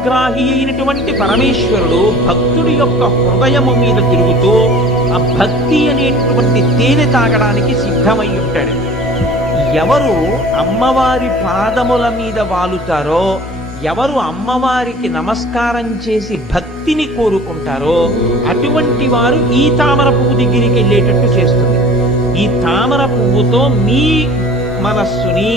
సర్వగ్రాహి అయినటువంటి పరమేశ్వరుడు భక్తుడి యొక్క హృదయము మీద తిరుగుతూ ఆ భక్తి అనేటువంటి తేనె తాగడానికి సిద్ధమై ఉంటాడు. ఎవరు అమ్మవారి పాదముల మీద వాలుతారో, ఎవరు అమ్మవారికి నమస్కారం చేసి భక్తిని కోరుకుంటారో అటువంటి వారు ఈ తామర పువ్వు దగ్గరికి వెళ్ళేటట్టు చేస్తుంది. ఈ తామర పువ్వుతో మీ మనస్సుని